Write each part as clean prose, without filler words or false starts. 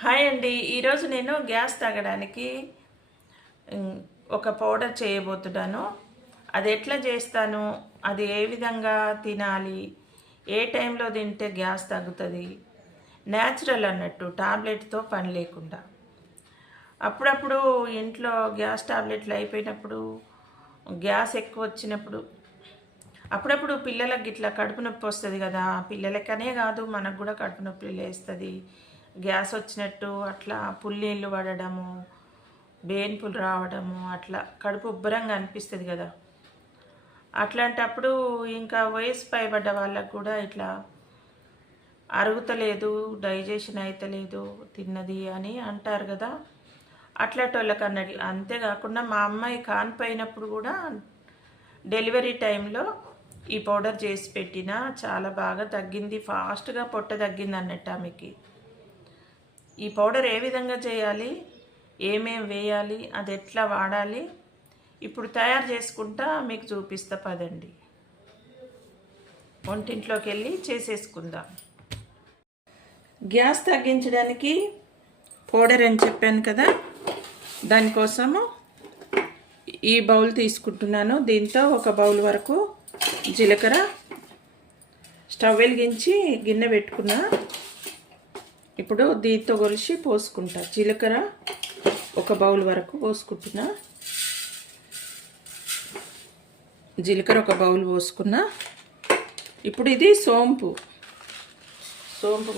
Hi అండి. ఈరోజు నేను గ్యాస్ తాగడానికి ఒక పౌడర్ చేయబోతున్నాను. అది ఎట్లా చేస్తాను, అది ఏ విధంగా తినాలి, ఏ టైంలో తింటే గ్యాస్ తగ్గుతుంది, న్యాచురల్ అన్నట్టు, టాబ్లెట్తో పని లేకుండా. అప్పుడప్పుడు ఇంట్లో గ్యాస్ టాబ్లెట్లు అయిపోయినప్పుడు, గ్యాస్ ఎక్కువ వచ్చినప్పుడు, అప్పుడప్పుడు పిల్లలకి ఇట్లా కడుపు నొప్పి వస్తుంది కదా, పిల్లలకనే కాదు మనకు కూడా కడుపు నొప్పి లేస్తుంది. గ్యాస్ వచ్చినట్టు అట్లా పుల్లీళ్ళు పడడము, బేన్పులు రావడము, అట్లా కడుపు ఉబ్బరంగా అనిపిస్తుంది కదా. అట్లాంటప్పుడు ఇంకా వయసు పైబడ్డ వాళ్ళకు కూడా ఇట్లా అరుగుతలేదు, డైజెషన్ అవుతలేదు తిన్నది అని అంటారు కదా. అట్లాంటి వాళ్ళకి అన్నది. అంతేకాకుండా మా అమ్మాయి కానిపోయినప్పుడు కూడా డెలివరీ టైంలో ఈ పౌడర్ చేసి పెట్టినా చాలా బాగా తగ్గింది, ఫాస్ట్గా పొట్ట తగ్గింది అన్నట్టు ఆమెకి. ఈ పౌడర్ ఏ విధంగా చేయాలి, ఏమేం వేయాలి, అది ఎట్లా వాడాలి, ఇప్పుడు తయారు చేసుకుంటా మీకు చూపిస్తా పదండి. వంటింట్లోకి వెళ్ళి చేసేసుకుందాం. గ్యాస్ తగ్గించడానికి పౌడర్ అని చెప్పాను కదా, దానికోసము ఈ బౌల్ తీసుకుంటున్నాను. దీంతో ఒక బౌల్ వరకు జీలకర్ర, స్టవ్ వెలిగించి గిన్నె పెట్టుకున్నా. ఇప్పుడు దీంతో కొలిసి పోసుకుంటా. జీలకర్ర ఒక బౌల్ వరకు పోసుకుంటున్నా. జీలకర్ర ఒక బౌల్ పోసుకున్నా. ఇప్పుడు ఇది సోంపు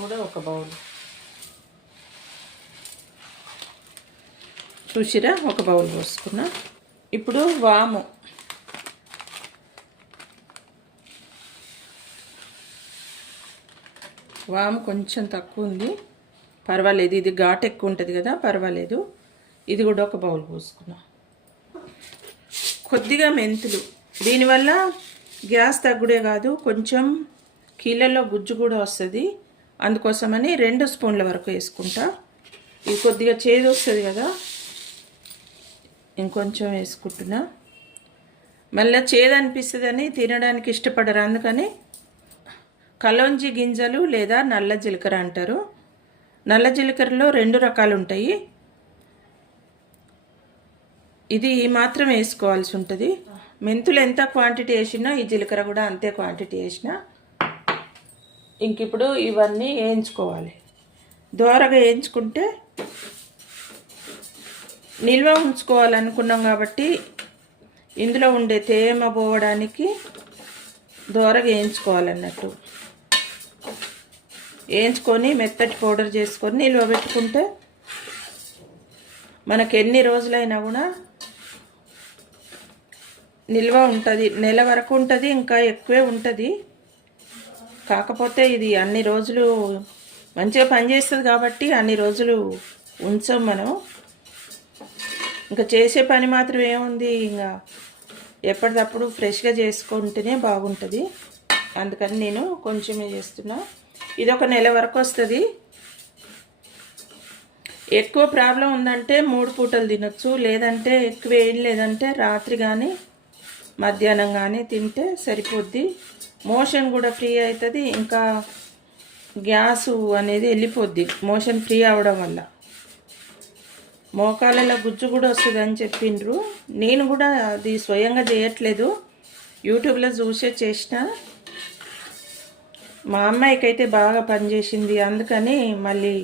కూడా ఒక బౌల్, చూసిరా, ఒక బౌల్ పోసుకున్నా. ఇప్పుడు వాము కొంచెం తక్కువ ఉంది, పర్వాలేదు. ఇది ఘాటు ఎక్కువ ఉంటుంది కదా, పర్వాలేదు. ఇది కూడా ఒక బౌల్ పోసుకున్నా. కొద్దిగా మెంతులు, దీనివల్ల గ్యాస్ తగ్గుడే కాదు, కొంచెం కీళ్ళల్లో గుజ్జు కూడా వస్తుంది. అందుకోసమని 2 స్పూన్ల వరకు వేసుకుంటా. ఇది కొద్దిగా చేదు వస్తుంది కదా, ఇంకొంచెం వేసుకుంటున్నా. మళ్ళీ చేదు అనిపిస్తుందని తినడానికి ఇష్టపడరు, అందుకని కలోంజి గింజలు లేదా నల్ల జీలకర్ర అంటారు. నల్ల జీలకర్రలో 2 రకాలు ఉంటాయి. ఇది మాత్రం వేసుకోవాల్సి ఉంటుంది. మెంతులు ఎంత క్వాంటిటీ వేసినా ఈ జీలకర్ర కూడా అంతే క్వాంటిటీ వేసిన. ఇంక ఇప్పుడు ఇవన్నీ వేయించుకోవాలి. దోరగా వేయించుకుంటే నిల్వ ఉంచుకోవాలనుకున్నాం కాబట్టి ఇందులో ఉండే తేమ పోవడానికి దోరగా వేయించుకోవాలన్నట్టు. వేయించుకొని మెత్తటి పౌడర్ చేసుకొని నిల్వ పెట్టుకుంటే మనకు ఎన్ని రోజులైనా కూడా నిల్వ ఉంటుంది. నెల వరకు ఉంటుంది, ఇంకా ఎక్కువే ఉంటుంది. కాకపోతే ఇది అన్ని రోజులు మంచిగా పనిచేస్తుంది కాబట్టి అన్ని రోజులు ఉంచాం మనం. ఇంకా చేసే పని మాత్రం ఏముంది, ఇంకా ఎప్పటికప్పుడు ఫ్రెష్గా చేసుకుంటేనే బాగుంటుంది. అందుకని నేను కొంచెమే చేస్తున్నా. ఇది ఒక నెల వరకు వస్తుంది. ఎక్కువ ప్రాబ్లం ఉందంటే 3 పూటలు తినొచ్చు, లేదంటే ఎక్కువ ఏం లేదంటే రాత్రి కానీ మధ్యాహ్నం కానీ తింటే సరిపోద్ది. మోషన్ కూడా ఫ్రీ అవుతుంది, ఇంకా గ్యాసు అనేది వెళ్ళిపోద్ది మోషన్ ఫ్రీ అవడం వల్ల. మోకాళ్ళలో గుజ్జు కూడా వస్తుంది అని చెప్పిండ్రు. నేను కూడా అది స్వయంగా చేయట్లేదు, యూట్యూబ్లో చూసే చేసిన. మా అమ్మాయికి అయితే బాగా పనిచేసింది, అందుకని మళ్ళీ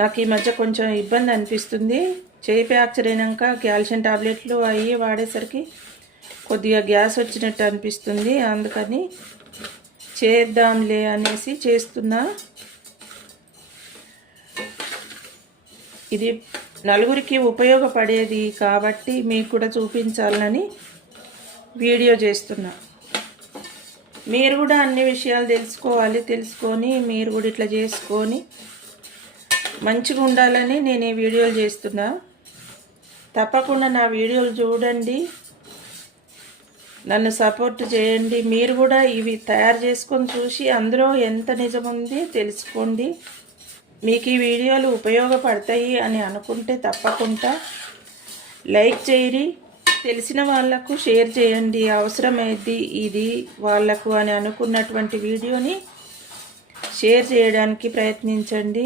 నాకు ఈ మధ్య కొంచెం ఇబ్బంది అనిపిస్తుంది. చేయి ఫ్రాక్చర్ అయినాక కాల్షియం టాబ్లెట్లు అవి వాడేసరికి కొద్దిగా గ్యాస్ వచ్చినట్టు అనిపిస్తుంది. అందుకని చేద్దాంలే అనేసి చేస్తున్నా. ఇది నలుగురికి ఉపయోగపడేది కాబట్టి మీకు కూడా చూపించాలని వీడియో చేస్తున్నా. మీరు కూడా అన్ని విషయాలు తెలుసుకొని మీరు కూడా ఇట్లా చేసుకొని మంచిగా ఉండాలని నేను ఈ వీడియోలు చేస్తున్నా. తప్పకుండా నా వీడియోలు చూడండి, నన్ను సపోర్ట్ చేయండి. మీరు కూడా ఇవి తయారు చేసుకొని చూసి అందులో ఎంత నిజం ఉంది తెలుసుకోండి. మీకు ఈ వీడియోలు ఉపయోగపడతాయి అని అనుకుంటే తప్పకుండా లైక్ చేయరి, తెలిసిన వాళ్లకు షేర్ చేయండి. అవసరమైంది ఇది వాళ్లకు అని అనుకున్నటువంటి వీడియోని షేర్ చేయడానికి ప్రయత్నించండి.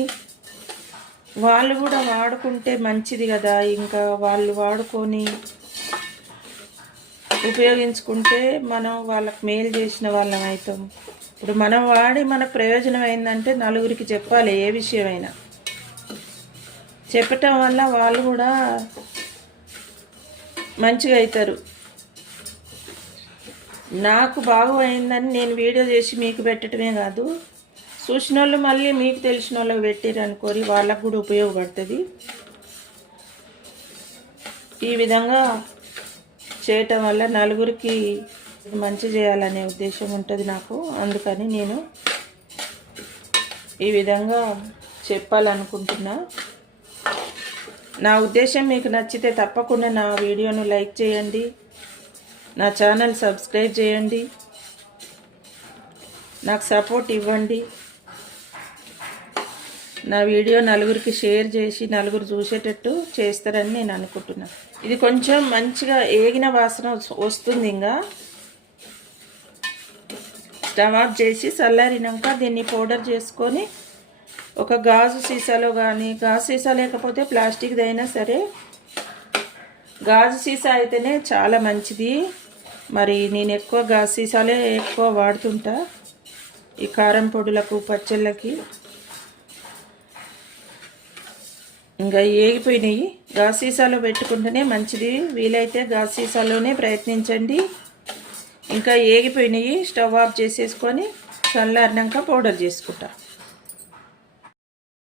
వాళ్ళు కూడా వాడుకుంటే మంచిది కదా, ఇంకా వాళ్ళు వాడుకొని ఉపయోగించుకుంటే మనం వాళ్ళకి మేలు చేసిన వాళ్ళం అవుతాం. ఇప్పుడు మనం వాడి మన ప్రయోజనం ఏంటంటే నలుగురికి చెప్పాలి. ఏ విషయమైనా చెప్పటం వల్ల వాళ్ళు కూడా మంచిగా అవుతారు. నాకు బాగు అయిందని నేను వీడియో చేసి మీకు పెట్టడమే కాదు, చూసిన వాళ్ళు మళ్ళీ మీకు తెలిసిన వాళ్ళకి పెట్టారు అనుకోరి, వాళ్ళకు కూడా ఉపయోగపడుతుంది. ఈ విధంగా చేయటం వల్ల నలుగురికి మంచి చేయాలనే ఉద్దేశం ఉంటుంది నాకు. అందుకని నేను ఈ విధంగా చెప్పాలనుకుంటున్నా. నా ఉద్దేశం మీకు నచ్చితే తప్పకుండా నా వీడియోను లైక్ చేయండి, నా ఛానల్ సబ్స్క్రైబ్ చేయండి, నాకు సపోర్ట్ ఇవ్వండి. నా వీడియో నలుగురికి షేర్ చేసి నలుగురు చూసేటట్టు చేస్తారని నేను అనుకుంటున్నాను. ఇది కొంచెం మంచిగా ఏగిన వాసన వస్తుంది. ఇంకా స్టవ్ ఆఫ్ చేసి చల్లారినాక దీన్ని పౌడర్ చేసుకొని ఒక గాజు సీసాలో కానీ, గాజు సీసా లేకపోతే ప్లాస్టిక్ది అయినా సరే, గాజు సీసా అయితేనే చాలా మంచిది. మరి నేను ఎక్కువ గాజు సీసాలే ఎక్కువ వాడుతుంటా ఈ కారం పొడులకు, పచ్చళ్ళకి. ఇంకా ఏగిపోయినాయి. గాజు సీసాలో పెట్టుకుంటేనే మంచిది. వీలైతే గాజు సీసాలోనే ప్రయత్నించండి. ఇంకా ఏగిపోయినాయి. స్టవ్ ఆఫ్ చేసేసుకొని చల్లారినాక పౌడర్ చేసుకుంటా.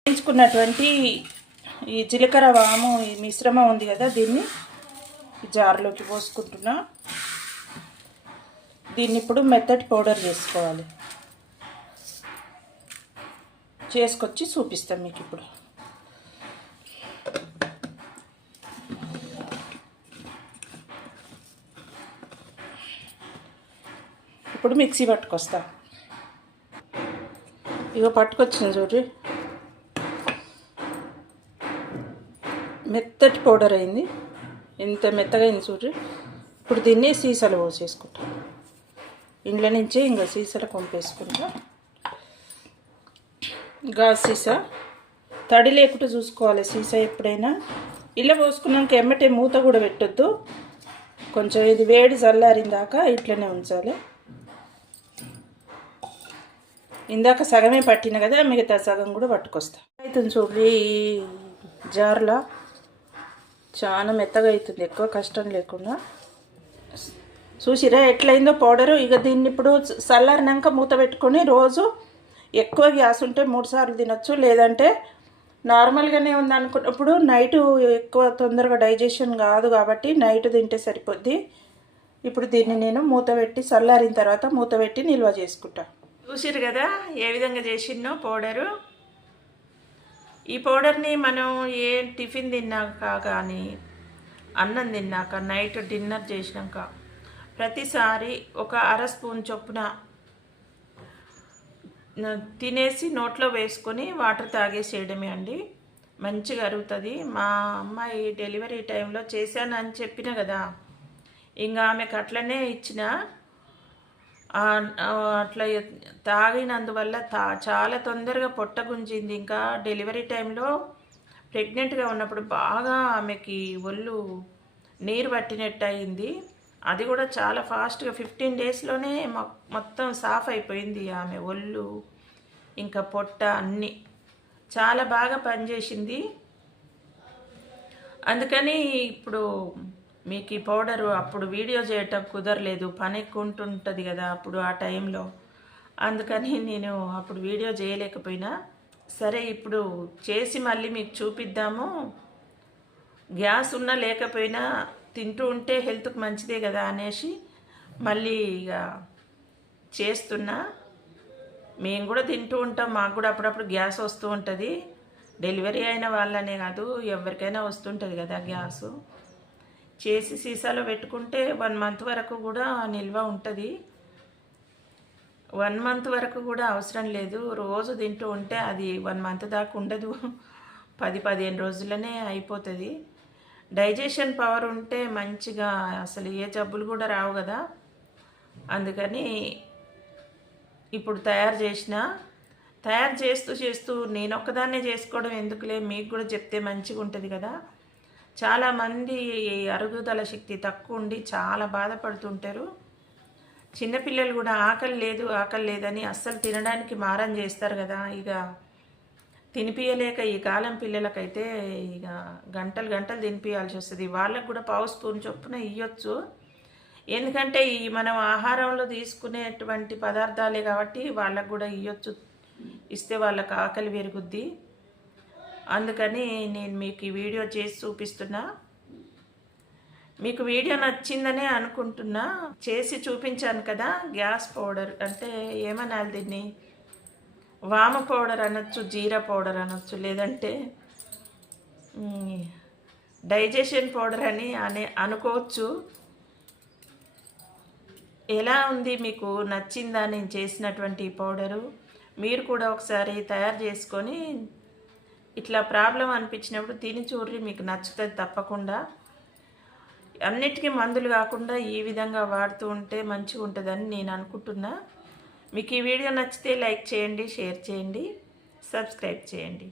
వేయించుకున్నటువంటి ఈ జీలకర్ర వాము ఈ మిశ్రమం ఉంది కదా, దీన్ని జార్లోకి పోసుకుంటున్నా. దీన్ని ఇప్పుడు మెత్తటి పౌడర్ చేసుకోవాలి. చేసుకొచ్చి చూపిస్తాం మీకు ఇప్పుడు. ఇప్పుడు మిక్సీ పట్టుకొస్తా. ఇగో పట్టుకొచ్చింది చూడ్రి, మెత్తటి పౌడర్ అయింది. ఎంత మెత్తగా అయింది చూడ్రి. ఇప్పుడు దీన్ని సీసాలో పోసేసుకుంటా. ఇంట్లో నుంచే ఇంకా సీసాలో పంపేసుకుంటా. గాజు సీసా తడి లేకుండా చూసుకోవాలి. సీసా ఎప్పుడైనా ఇలా పోసుకున్నాక ఎమ్మటే మూత కూడా పెట్టొద్దు. కొంచెం ఇది వేడి చల్లారిందాక ఇట్లనే ఉంచాలి. ఇందాక సగమే పట్టిన కదా, మిగతా సగం కూడా పట్టుకొస్తా. అవుతుంది చూడ్రి, ఈ జార్లో చాలా మెత్తగా అవుతుంది, ఎక్కువ కష్టం లేకుండా. చూసిరా ఎట్లయిందో పౌడరు. ఇక దీన్ని ఇప్పుడు చల్లారినాక మూత పెట్టుకొని రోజు ఎక్కువ గ్యాస్ ఉంటే 3 సార్లు తినొచ్చు. లేదంటే నార్మల్గానే ఉంది అనుకున్నప్పుడు నైటు ఎక్కువ తొందరగా డైజెషన్ కాదు కాబట్టి నైట్ తింటే సరిపోద్ది. ఇప్పుడు దీన్ని నేను మూత పెట్టి చల్లారిన తర్వాత మూత పెట్టి నిల్వ చేసుకుంటా. చూసిరు కదా ఏ విధంగా చేసినో పౌడరు. ఈ పౌడర్ని మనం ఏ టిఫిన్ తిన్నాక కానీ, అన్నం తిన్నాక, నైట్ డిన్నర్ చేసినాక ప్రతిసారి ఒక అర స్పూన్ చొప్పున తినేసి నోట్లో వేసుకొని వాటర్ తాగేసేయడమే అండి. మంచిగా అరుగుతుంది. మా అమ్మాయి డెలివరీ టైంలో చేశానని చెప్పిన కదా, ఇంకా ఆమెకు అట్లనే ఇచ్చిన. అట్లా తాగినందువల్ల చాలా తొందరగా పొట్ట గుంజింది. ఇంకా డెలివరీ టైంలో ప్రెగ్నెంట్గా ఉన్నప్పుడు బాగా ఆమెకి ఒళ్ళు నీరు పట్టినట్టు అయింది. అది కూడా చాలా ఫాస్ట్గా 15 డేస్లోనే మొత్తం సాఫ్ అయిపోయింది ఆమె ఒళ్ళు, ఇంకా పొట్ట అన్నీ చాలా బాగా పనిచేసింది. అందుకని ఇప్పుడు మీకు ఈ పౌడరు అప్పుడు వీడియో చేయటం కుదరలేదు, పని ఎక్కువ ఉంటుంటుంది కదా అప్పుడు ఆ టైంలో. అందుకని నేను అప్పుడు వీడియో చేయలేకపోయినా. సరే ఇప్పుడు చేసి మళ్ళీ మీకు చూపిద్దాము. గ్యాస్ ఉన్నా లేకపోయినా తింటూ ఉంటే హెల్త్కి మంచిదే కదా అనేసి మళ్ళీ ఇక చేస్తున్నా. మేము కూడా తింటూ ఉంటాం, మాకు కూడా అప్పుడప్పుడు గ్యాస్ వస్తూ ఉంటుంది. డెలివరీ అయిన వాళ్ళనే కాదు, ఎవరికైనా వస్తుంటుంది కదా గ్యాసు. చేసి సీసాలో పెట్టుకుంటే 1 మంత్ వరకు కూడా నిల్వ ఉంటుంది. 1 మంత్ వరకు కూడా అవసరం లేదు. రోజు తింటూ ఉంటే అది 1 మంత్ దాకా ఉండదు, 10-15 రోజులనే అయిపోతుంది. డైజెషన్ పవర్ ఉంటే మంచిగా అసలు ఏ జబ్బులు కూడా రావు కదా. అందుకని ఇప్పుడు తయారు చేసిన తయారు చేస్తూ చేస్తూ నేను ఒక్కదాన్నే చేసుకోవడం ఎందుకులే, మీకు కూడా చెప్తే మంచిగా ఉంటుంది కదా. చాలామంది ఈ అరుగుదల శక్తి తక్కువ ఉండి చాలా బాధపడుతుంటారు. చిన్నపిల్లలు కూడా ఆకలి లేదని అస్సలు తినడానికి మారం చేస్తారు కదా. ఇక తినిపియలేక ఈ కాలం పిల్లలకైతే ఇక గంటలు గంటలు తినిపించాల్సి వస్తుంది. వాళ్ళకు కూడా పావు స్పూన్ చొప్పున ఇవ్వచ్చు. ఎందుకంటే ఈ మనం ఆహారంలో తీసుకునేటువంటి పదార్థాలే కాబట్టి వాళ్ళకు కూడా ఇవ్వచ్చు. ఇస్తే వాళ్ళకి ఆకలి పెరుగుద్ది. అందుకని నేను మీకు ఈ వీడియో చేసి చూపిస్తున్నా. మీకు వీడియో నచ్చిందనే అనుకుంటున్నా. చేసి చూపించాను కదా. గ్యాస్ పౌడర్ అంటే ఏమనాలి దీన్ని, వామ పౌడర్ అనొచ్చు, జీరా పౌడర్ అనొచ్చు, లేదంటే డైజెషన్ పౌడర్ అని అనుకోవచ్చు. ఎలా ఉంది, మీకు నచ్చిందా నేను చేసినటువంటి పౌడరు? మీరు కూడా ఒకసారి తయారు చేసుకొని ఇట్లా ప్రాబ్లం అనిపించినప్పుడు తిని చూడ్రి, మీకు నచ్చుతుంది తప్పకుండా. అన్నిటికీ మందులు కాకుండా ఈ విధంగా వాడుతూ ఉంటే మంచిగా ఉంటుందని నేను అనుకుంటున్నా. మీకు ఈ వీడియో నచ్చితే లైక్ చేయండి, షేర్ చేయండి, సబ్స్క్రైబ్ చేయండి.